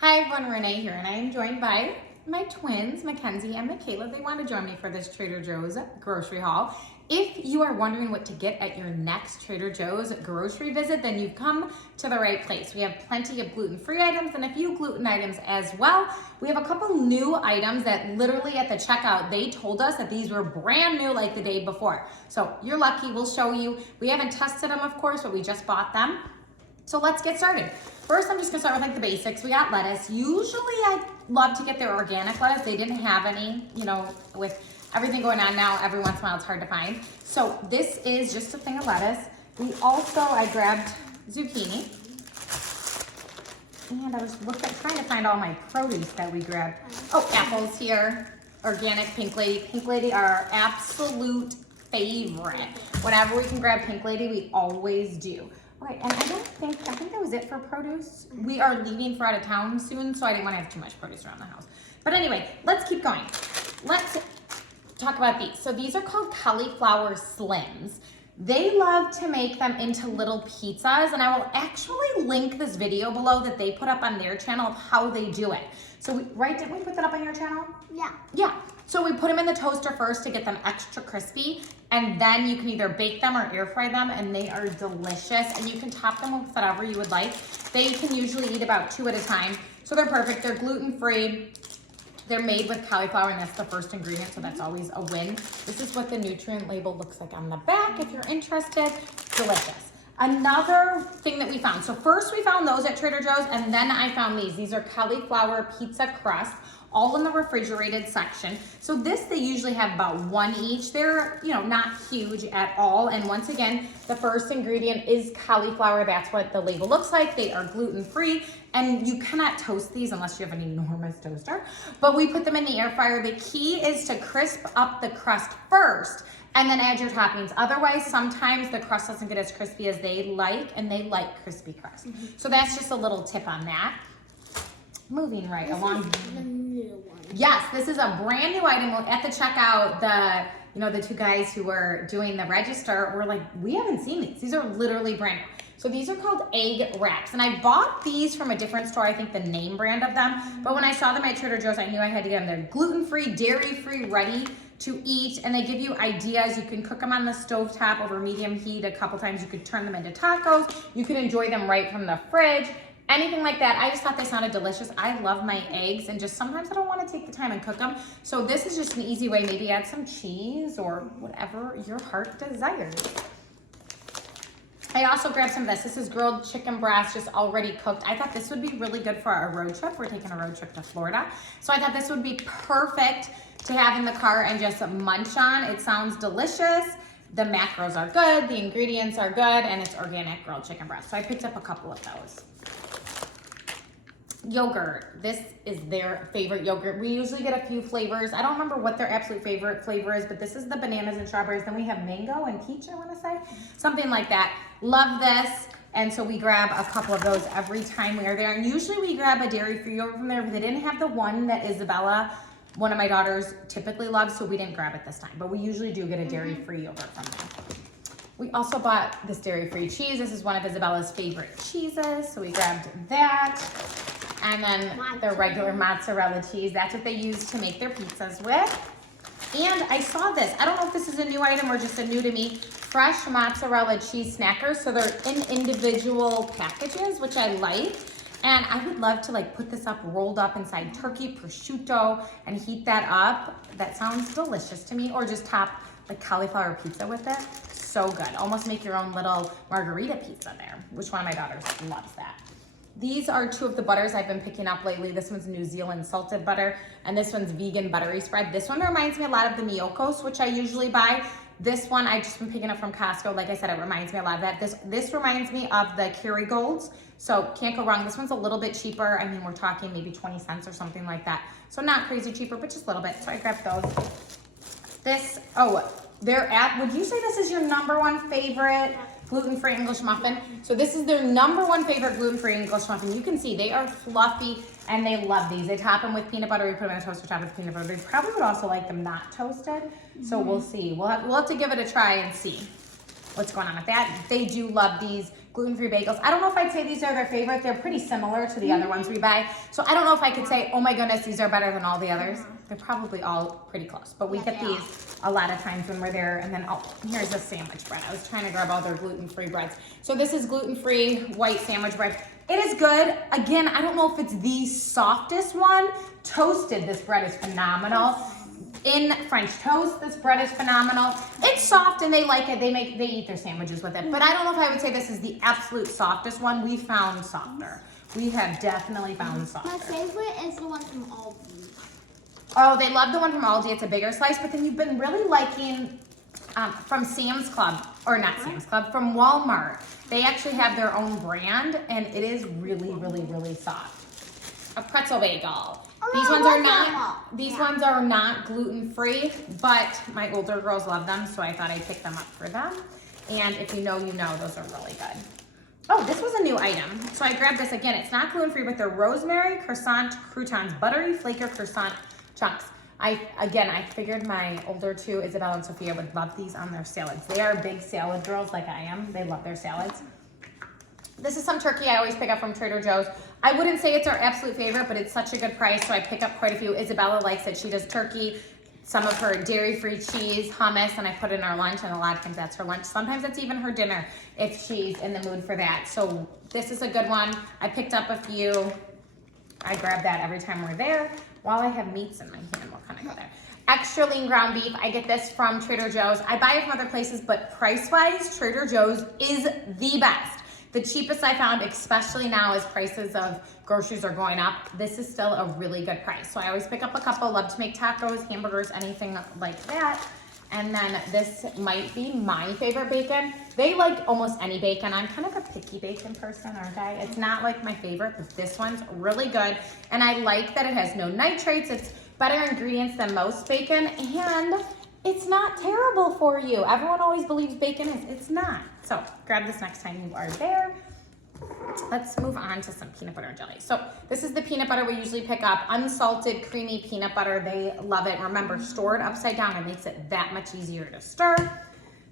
Hi everyone, Renee here, and I am joined by my twins, Mackenzie and McKayla. They want to join me for this Trader Joe's grocery haul. If you are wondering what to get at your next Trader Joe's grocery visit, then you've come to the right place. We have plenty of gluten-free items and a few gluten items as well. We have a couple new items that literally at the checkout, they told us that these were brand new like the day before. So you're lucky, we'll show you. We haven't tested them, of course, but we just bought them. So let's get started. First, I'm just gonna start with like the basics. We got lettuce. Usually I love to get their organic lettuce. They didn't have any, with everything going on now, every once in a while it's hard to find. So this is just a thing of lettuce. I grabbed zucchini. And I was trying to find all my produce that we grabbed. Oh, apples here, organic Pink Lady. Pink Lady are our absolute favorite. Whenever we can grab Pink Lady, we always do. Okay, and I think that was it for produce. We are leaving for out of town soon, so I didn't want to have too much produce around the house. But anyway, let's keep going. Let's talk about these. So these are called cauliflower slims. They love to make them into little pizzas, and I will actually link this video below that they put up on their channel of how they do it. So didn't we put that up on your channel? Yeah. Yeah. So we put them in the toaster first to get them extra crispy, and then you can either bake them or air fry them, and they are delicious, and you can top them with whatever you would like. They can usually eat about 2 at a time, so they're perfect. They're gluten-free. They're made with cauliflower, and that's the first ingredient, so that's always a win. This is what the nutrient label looks like on the back if you're interested. Delicious. Another thing that we found. So first we found those at Trader Joe's, and then I found these. These are cauliflower pizza crust, all in the refrigerated section. So they usually have about 1 each. They're, not huge at all. And once again, the first ingredient is cauliflower. That's what the label looks like. They are gluten-free, and you cannot toast these unless you have an enormous toaster. But we put them in the air fryer. The key is to crisp up the crust first and then add your toppings. Otherwise, sometimes the crust doesn't get as crispy as they like, and they like crispy crust. So that's just a little tip on that. Moving right along. This is the new one. Yes, this is a brand new item. At the checkout, the 2 guys who were doing the register were like, we haven't seen these. These are literally brand new. So these are called egg wraps. And I bought these from a different store, I think the name brand of them. But when I saw them at Trader Joe's, I knew I had to get them. They're gluten-free, dairy-free, ready to eat. And they give you ideas. You can cook them on the stovetop over medium heat a couple times. You could turn them into tacos. You can enjoy them right from the fridge. Anything like that. I just thought they sounded delicious. I love my eggs, and just sometimes I don't want to take the time and cook them. So this is just an easy way. Maybe add some cheese or whatever your heart desires. I also grabbed some of this. This is grilled chicken breast, just already cooked. I thought this would be really good for our road trip. We're taking a road trip to Florida. So I thought this would be perfect to have in the car and just munch on. It sounds delicious. The macros are good, the ingredients are good, and it's organic grilled chicken breast. So I picked up a couple of those. Yogurt. This is their favorite yogurt. We usually get a few flavors. I don't remember what their absolute favorite flavor is, but this is the bananas and strawberries. Then we have mango and peach, I want to say. Something like that. Love this. And so we grab a couple of those every time we are there. And usually we grab a dairy-free yogurt from there, but they didn't have the one that Isabella, one of my daughters, typically loves, so we didn't grab it this time. But we usually do get a dairy-free yogurt from them. We also bought this dairy-free cheese. This is one of Isabella's favorite cheeses, so we grabbed that. And then the regular mozzarella cheese. That's what they use to make their pizzas with. And I saw this. I don't know if this is a new item or just a new to me. Fresh mozzarella cheese snackers. So they're in individual packages, which I like. And I would love to put this up rolled up inside turkey, prosciutto, and heat that up. That sounds delicious to me. Or just top the cauliflower pizza with it. So good. Almost make your own little margarita pizza there, which one of my daughters loves that. These are 2 of the butters I've been picking up lately. This one's New Zealand salted butter, and this one's vegan buttery spread. This one reminds me a lot of the Miyoko's, which I usually buy. This one I've just been picking up from Costco. Like I said, it reminds me a lot of that. This reminds me of the Kerrygolds, so can't go wrong. This one's a little bit cheaper. I mean, we're talking maybe 20 cents or something like that. So not crazy cheaper, but just a little bit. So I grabbed those. Their app, would you say this is your #1 favorite gluten-free English muffin? So this is their #1 favorite gluten-free English muffin. You can see they are fluffy, and they love these. They top them with peanut butter. We put them in a toaster top with peanut butter. They probably would also like them not toasted. So we'll see. We'll have to give it a try and see what's going on with that. They do love these gluten-free bagels. I don't know if I'd say these are their favorite. They're pretty similar to the other ones we buy. So I don't know if I could say, oh my goodness, these are better than all the others. They're probably all pretty close. But we get these a lot of times when we're there. And then, oh, here's a sandwich bread. I was trying to grab all their gluten-free breads. So this is gluten-free white sandwich bread. It is good. Again, I don't know if it's the softest one. Toasted, this bread is phenomenal. In French toast, this bread is phenomenal. It's soft and they like it. They eat their sandwiches with it. But I don't know if I would say this is the absolute softest one. We found softer. We have definitely found softer. My favorite is the one from Aldi. Oh, they love the one from Aldi. It's a bigger slice. But then you've been really liking from Sam's Club, or not Sam's Club, from Walmart. They actually have their own brand and it is really, really, really soft. A pretzel bagel. These ones are not gluten-free, but my older girls love them, so I thought I'd pick them up for them. And if you know, you know, those are really good. Oh, this was a new item. So I grabbed this again. It's not gluten-free, but they're rosemary croissant croutons, buttery flaker croissant chunks. I figured my older two, Isabel and Sophia, would love these on their salads. They are big salad girls like I am. They love their salads. This is some turkey I always pick up from Trader Joe's. I wouldn't say it's our absolute favorite, but it's such a good price, so I pick up quite a few. Isabella likes it. She does turkey, some of her dairy-free cheese, hummus, and I put it in our lunch, and a lot of times that's her lunch. Sometimes it's even her dinner if she's in the mood for that. So this is a good one. I picked up a few. I grab that every time we're there. While I have meats in my hand, what kind of go there? Extra lean ground beef. I get this from Trader Joe's. I buy it from other places, but price-wise, Trader Joe's is the best. The cheapest I found, especially now as prices of groceries are going up, this is still a really good price. So I always pick up a couple, love to make tacos, hamburgers, anything like that. And then this might be my favorite bacon. They like almost any bacon. I'm kind of a picky bacon person, aren't I? It's not like my favorite, but this one's really good. And I like that it has no nitrates. It's better ingredients than most bacon. And it's not terrible for you. Everyone always believes bacon is. It's not. So grab this next time you are there. Let's move on to some peanut butter and jelly. So this is the peanut butter we usually pick up. Unsalted, creamy peanut butter. They love it. Remember, stored upside down. It makes it that much easier to stir.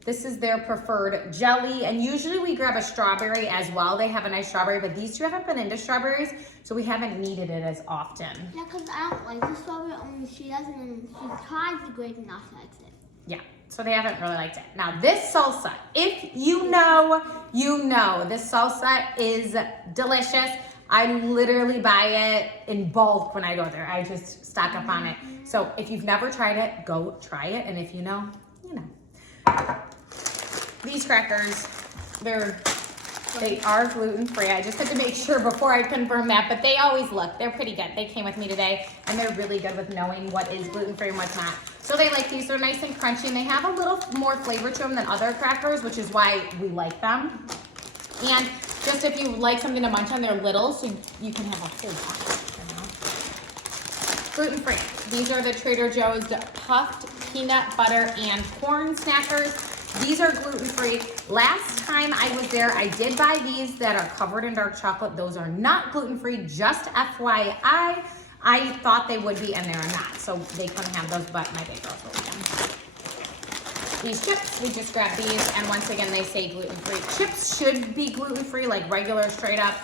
This is their preferred jelly. And usually we grab a strawberry as well. They have a nice strawberry, but these two haven't been into strawberries, so we haven't needed it as often. Yeah, because I don't like the strawberry, only she doesn't, and she tries the grape and not likes it. Yeah, so they haven't really liked it. Now this salsa, if you know, you know. This salsa is delicious. I literally buy it in bulk when I go there. I just stock up on it. So if you've never tried it, go try it. And if you know, you know. These crackers, they are gluten-free. I just had to make sure before I confirm that, but they always look. They're pretty good. They came with me today, and they're really good with knowing what is gluten-free and what's not. So they like these. They're nice and crunchy, and they have a little more flavor to them than other crackers, which is why we like them. And just if you like something to munch on, they're little, so you can have a whole bunch. Gluten-free. These are the Trader Joe's puffed peanut butter and corn snackers. These are gluten-free. Last time I was there, I did buy these that are covered in dark chocolate. Those are not gluten-free, just FYI. I thought they would be, and they're not. So they couldn't have those, but my big girls will eat them. These chips, we just grabbed these, and once again, they say gluten-free. Chips should be gluten-free, like regular, straight-up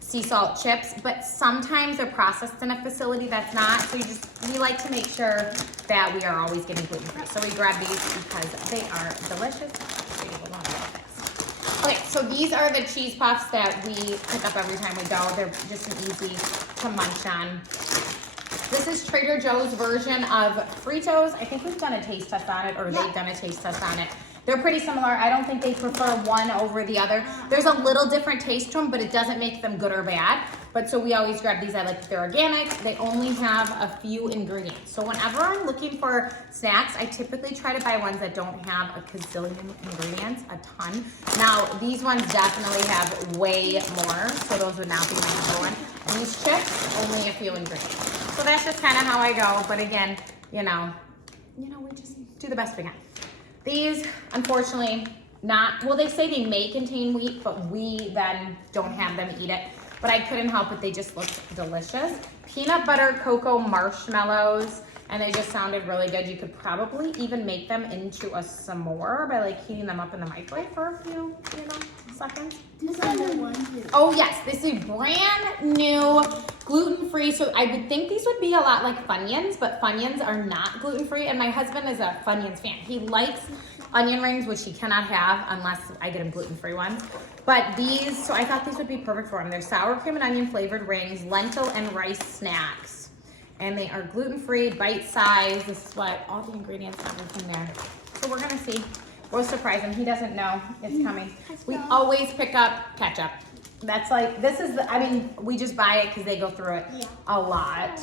sea salt chips, but sometimes they're processed in a facility that's not. So we like to make sure that we are always getting gluten-free. So we grab these because they are delicious. Okay, so these are the cheese puffs that we pick up every time we go. They're just an easy to munch on. This is Trader Joe's version of Fritos. I think we've done a taste test on it, or they've done a taste test on it. They're pretty similar. I don't think they prefer one over the other. There's a little different taste to them, but it doesn't make them good or bad. But so we always grab these. I like that they're organic. They only have a few ingredients. So whenever I'm looking for snacks, I typically try to buy ones that don't have a gazillion ingredients, a ton. Now, these ones definitely have way more, so those would not be my number one. And these chips, only a few ingredients. So that's just kind of how I go. But again, you know, we just do the best we can. These, unfortunately, not, well, they say they may contain wheat, but we then don't have them eat it. But I couldn't help it, they just looked delicious. Peanut butter cocoa marshmallows, and they just sounded really good. You could probably even make them into a s'more by like heating them up in the microwave for a few, seconds. This is the one too. Oh yes, this is brand new, gluten-free. So I would think these would be a lot like Funyuns, but Funyuns are not gluten-free. And my husband is a Funyuns fan. He likes onion rings, which he cannot have unless I get him gluten-free ones. But these, so I thought these would be perfect for him. They're sour cream and onion flavored rings, lentil and rice snacks. And they are gluten-free, bite-sized. This is what all the ingredients and everything there. So we're gonna see. We'll surprise him. He doesn't know it's coming. We always pick up ketchup. That's like, this is, I mean, we just buy it because they go through it a lot.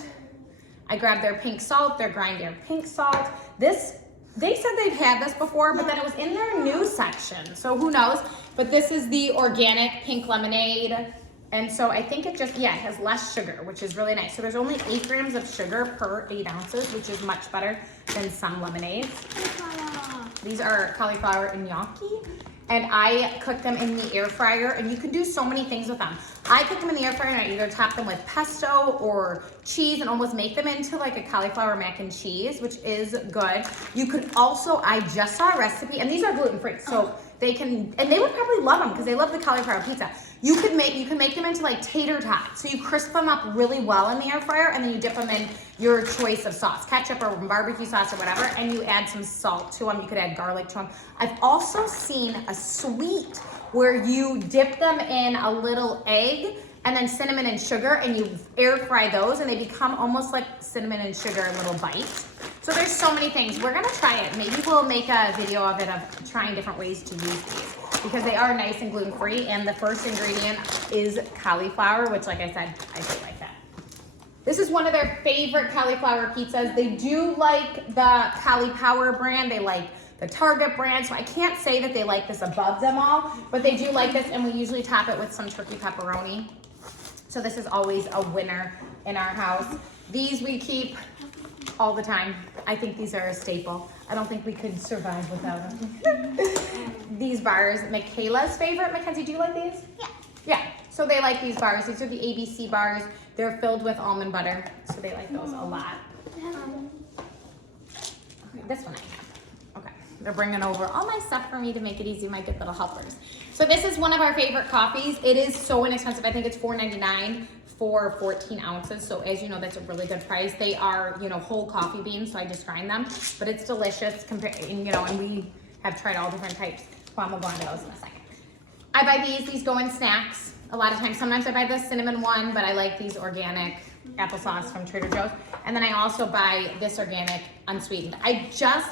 I grabbed their pink salt, their grind their pink salt. This, they said they've had this before, but then it was in their new section. So who knows? But this is the organic pink lemonade. And so I think it just, yeah, it has less sugar, which is really nice. So there's only 8 grams of sugar per 8 ounces, which is much better than some lemonades. These are cauliflower and gnocchi, and I cook them in the air fryer, and you can do so many things with them. I cook them in the air fryer, and I either top them with pesto or cheese and almost make them into like a cauliflower mac and cheese, which is good. You could also, I just saw a recipe, and these are gluten-free, so they can, and they would probably love them because they love the cauliflower pizza. You can make them into like tater tots. So you crisp them up really well in the air fryer, and then you dip them in your choice of sauce, ketchup or barbecue sauce or whatever, and you add some salt to them. You could add garlic to them. I've also seen a sweet where you dip them in a little egg and then cinnamon and sugar, and you air fry those, and they become almost like cinnamon and sugar in little bites. So there's so many things. We're gonna try it. Maybe we'll make a video of it of trying different ways to use these, because they are nice and gluten-free, and the first ingredient is cauliflower, which, like I said, I do like that. This is one of their favorite cauliflower pizzas. They do like the Cauliflower brand. They like the Target brand, so I can't say that they like this above them all, but they do like this, and we usually top it with some turkey pepperoni. So this is always a winner in our house. These we keep all the time. I think these are a staple. I don't think we could survive without them. These bars, McKayla's favorite. Mackenzie, do you like these? Yeah. Yeah, so they like these bars. These are the ABC bars. They're filled with almond butter, so they like those a lot. Okay, this one I have. Okay, they're bringing over all my stuff for me to make it easy, my good little helpers. So this is one of our favorite coffees. It is so inexpensive. I think it's $4.99 for 14 ounces. So as you know, that's a really good price. They are, you know, whole coffee beans, so I just grind them, but it's delicious compared, you know, and we have tried all different types. Well, we'll go on to those in a second. I buy these go in snacks a lot of times. Sometimes I buy the cinnamon one, but I like these organic applesauce from Trader Joe's. And then I also buy this organic unsweetened.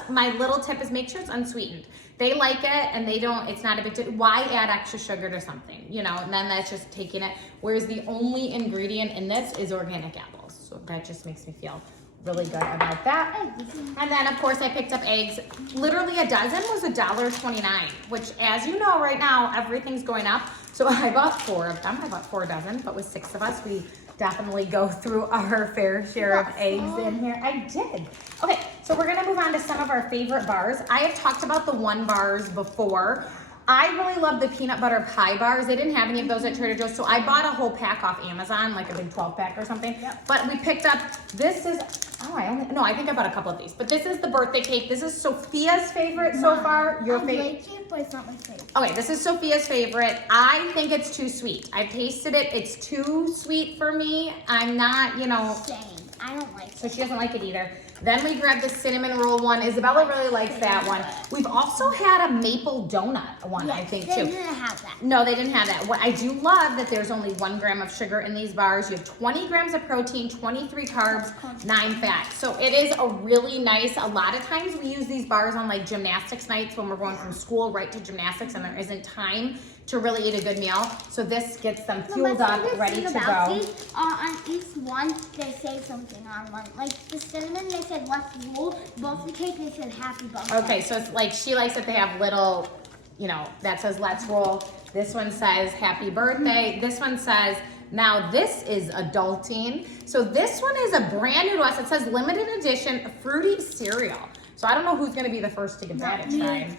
My little tip is make sure it's unsweetened. They like it, and they don't, it's not a big deal. Why add extra sugar to something, you know? And then that's just taking it. Whereas the only ingredient in this is organic apples. So that just makes me feel really good about that. And then of course I picked up eggs. Literally a dozen was $1.29, which, as you know, right now everything's going up. So I bought 4 of them. I bought 4 dozen, but with 6 of us, we definitely go through our fair share of eggs in here. I did. Okay, so we're gonna move on to some of our favorite bars. I have talked about the One bars before. I really love the peanut butter pie bars. They didn't have any of those at Trader Joe's, so I bought a whole pack off Amazon, like a big 12 pack or something. Yep. But we picked up, this is, I think I bought a couple of these, but this is the birthday cake. This is Sophia's favorite so far. Your favorite? I like it, but it's not my favorite. Okay, this is Sophia's favorite. I think it's too sweet. I've tasted it. It's too sweet for me. I'm not, you know. Same. I don't like it. So she doesn't like it either. Then we grabbed the cinnamon roll one. Isabella really likes that one. We've also had a maple donut one, I think, too. They didn't have that. No, they didn't have that. What I do love that there's only 1 gram of sugar in these bars. You have 20 grams of protein, 23 carbs, 9 fat. So it is a really nice, a lot of times we use these bars on like gymnastics nights when we're going from school right to gymnastics and there isn't time to really eat a good meal. So this gets them fueled up, ready to go. On each one, they say something on one. Like the cinnamon, they said let's roll. Both the cake, they said happy birthday. Okay, so it's like she likes that they have little, you know, that says let's roll. This one says happy birthday. This one says, now this is adulting. So this one is a brand new to us. It says limited edition fruity cereal. So I don't know who's gonna be the first to give that a try.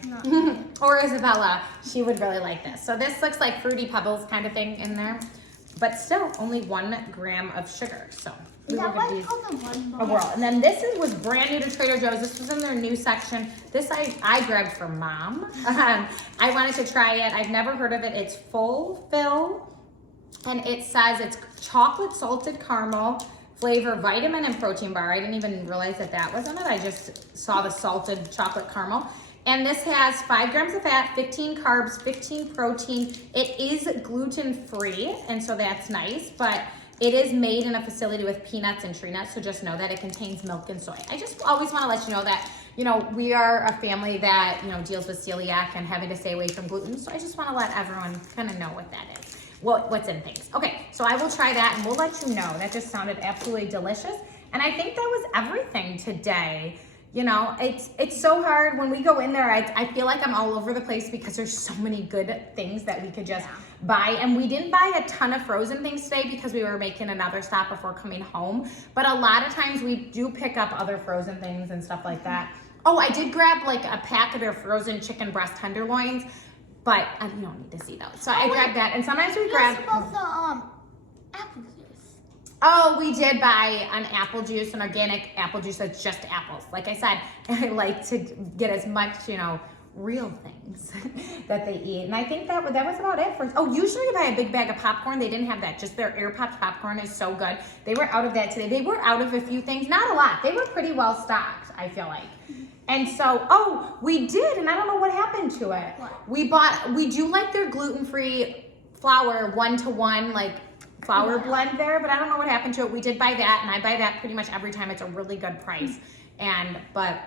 Or Isabella, she would really like this. So this looks like Fruity Pebbles kind of thing in there. but still only 1 gram of sugar. So we Is will that give why these it's called the one a bar? whirl. And then this was brand new to Trader Joe's. This was in their new section. This I grabbed for Mom. I wanted to try it. I've never heard of it. It's full fill, and it says it's chocolate salted caramel flavor, vitamin and protein bar. I didn't even realize that that was in it. I just saw the salted chocolate caramel. And this has 5 grams of fat, 15 carbs, 15 protein. It is gluten free, and so that's nice, but it is made in a facility with peanuts and tree nuts, so just know that it contains milk and soy. I just always want to let you know that, you know, we are a family that, you know, deals with celiac and having to stay away from gluten, so I just want to let everyone kind of know what that is, what's in things. Okay, so I will try that and we'll let you know. That just sounded absolutely delicious, and I think that was everything today. You know, it's so hard when we go in there. I feel like I'm all over the place because there's so many good things that we could just buy. And we didn't buy a ton of frozen things today because we were making another stop before coming home. But a lot of times we do pick up other frozen things and stuff like that. Oh, I did grab like a pack of their frozen chicken breast tenderloins, but you don't need to see those. So I grabbed that. And sometimes we grab About the apple juice. Oh, we did buy an apple juice, an organic apple juice that's just apples. Like I said, I like to get as much, you know, real things that they eat. And I think that was about it for us. Oh, usually you buy a big bag of popcorn. They didn't have that. Just their air popped popcorn is so good. They were out of that today. They were out of a few things, not a lot. They were pretty well stocked, I feel like. And so, oh, we did, and I don't know what happened to it. What? We do like their gluten-free flour 1-to-1, like, flour blend there, but I don't know what happened to it. We did buy that, and I buy that pretty much every time. It's a really good price. But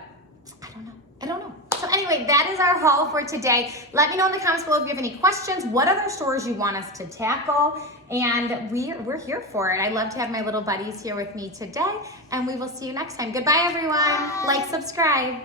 I don't know. So anyway, that is our haul for today. Let me know in the comments below if you have any questions, what other stores you want us to tackle, and we're here for it. I love to have my little buddies here with me today, and we will see you next time. Goodbye, everyone. Bye. Like, subscribe.